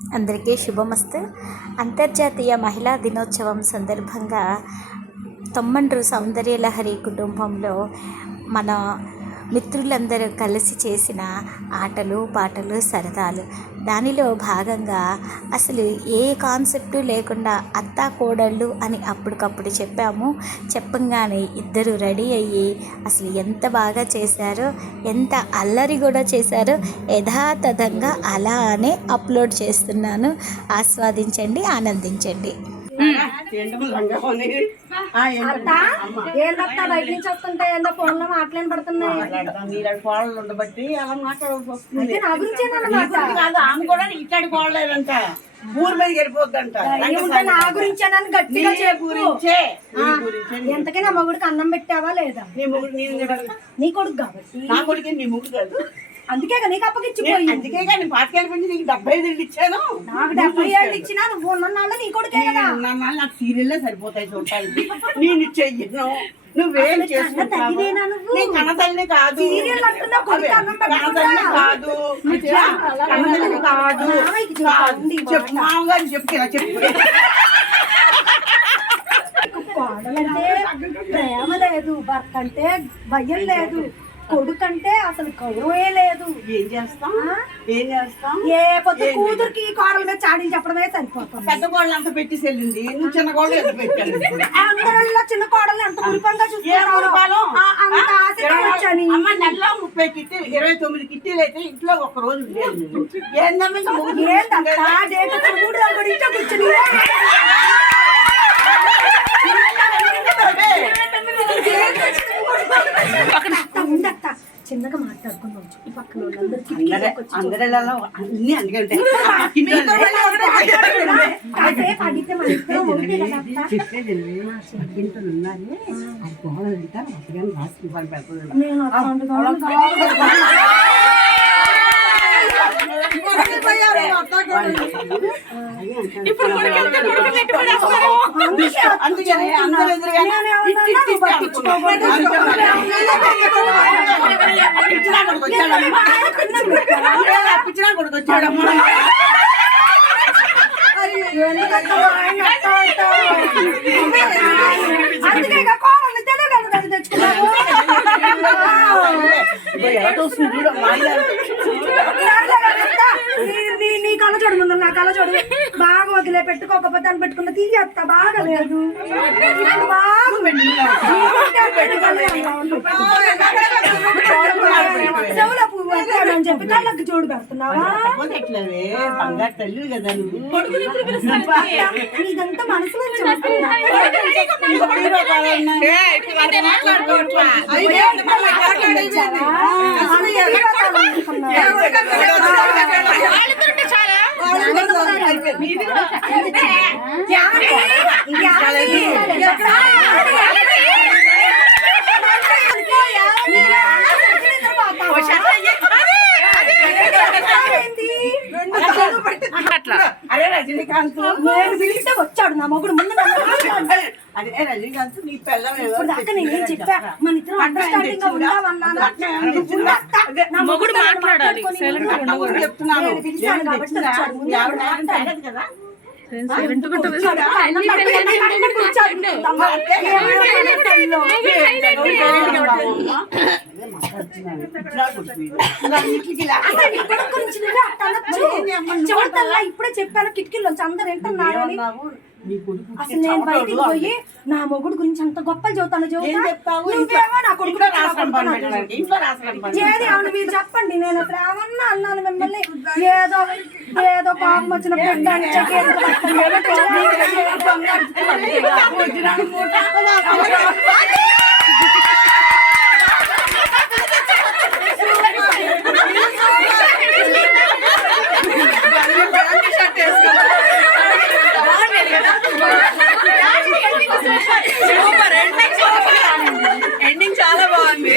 అందరికీ శుభమస్తు. అంతర్జాతీయ మహిళా దినోత్సవం సందర్భంగా తొమ్మండ్రు సౌందర్యలహరి కుటుంబంలో మన మిత్రులందరూ కలిసి చేసిన ఆటలు పాటలు సరదాలు, దానిలో భాగంగా అసలు ఏ కాన్సెప్టు లేకుండా అత్తా కోడళ్ళు అని అప్పటికప్పుడు చెప్పంగానే ఇద్దరు రెడీ అయ్యి అసలు ఎంత బాగా చేశారో, ఎంత అల్లరి కూడా చేశారో యథాతథంగా అలానే అప్లోడ్ చేస్తున్నాను. ఆస్వాదించండి, ఆనందించండి. ఏందత్తా బయట నుంచి వస్తుంటే ఏందో ఫోన్ లో మాట్లాడబడుతున్నాయి. ఉండబట్టి అలా మాట్లాడాల్సి వస్తుంది. నా గురించి ఆమె కూడా ఇట్లాంటి కోడలేదంట, ఊరి మీద వెళ్ళిపోద్దంట. నా గురించి గట్టిగా గురించే ఎంతకైనా మొగుడికి అన్నం పెట్టావా లేదా? నీ మొగుడు నీ కొడుకు కాబట్టి. నా కొడుకు నీ మొగుడు కాదు, అందుకే నీకు అప్పగిచ్చిపోయి. అందుకే నీ పాతికేళ్ళ నుంచి నీకు 75 ఇచ్చాను. నాకు 70 ఇచ్చినా నువ్వు ఉన్ననాళ్ళు నీ కొడుకే కదా. నాకు సీరియల్లే సరిపోతాయి చూడటానికి. నేను చెయ్యను, నువ్వేం చేసుకుంటావు? నీ కన్నతల్లి కాదు, కన్నతల్లి కాదు, కన్నతల్లి కాదు. చెప్పు మామగారు, చెప్పు ఇలా చెప్పు. కోడలంటే ప్రేమ లేదు, భర్త అంటే భయం లేదు, కొడుకంటే అసలు గౌరవే లేదు. ఏం చేస్తాం? ఏ పొద్దు కూతురికి కోడల మీద చాడీలు చెప్పడమే సరిపోతుంది. పెద్ద కోడలు అంత పెట్టేసి వెళ్ళింది, నువ్వు చిన్న కోడలు ఎంత పెట్టాను. అందరిలో చిన్న కోడలు ఎంత కురిపంగా చూసుకుంటారు. అమ్మ నెలలో 30 కిట్టీలు, 29 కిట్టీలు అయితే ఇంట్లో ఒక రోజు ఉండేది. చిన్నగా మాట్లాడుకుందాం. చుట్టుపక్కల అందరిలో అన్ని అందుకంటే పిచ్చినా కొడుకు వచ్చాడమ్మా. నీ కళ చూడు, ముందు నా కళ చూడు. బాగా వదిలే పెట్టుకోకపోతే అని పెట్టుకున్న తీయత్త బాగా లేదు. చెవుల పువ్వు అని చెప్పి కళ్ళకి చూడు పెడుతున్నావా? బంగారు తల్లి కదా ఇదంతా మనసులో అరే రజనీకాంత్ నేను పిలిస్తే వచ్చాడు నా మొగుడు. ముందు అదే రజనీకాంత్ నీ పిల్లలు దాకా నేనేం చెప్పా, మన ఇద్దరం అండర్స్టాండింగ్ గా ఉండామన్నాను. మొగుడు మాట్లాడాలి, చెప్తున్నాను కదా. ఇప్పుడే చెప్పాను, కిటికీలోంచి అందరు వింటున్నారు. అసలు నేను బయటికి పోయి నా మొగుడు గురించి అంత గొప్పలు చదువుతాను. నువ్వేమో నా కొడుకు ఏది అవును మీరు చెప్పండి. నేను అసలు ఏమన్నా అన్నాను మిమ్మల్ని? ఏదో ఏదో కోపం వచ్చినప్పుడు ఎండింగ్ చాలా బాగుంది.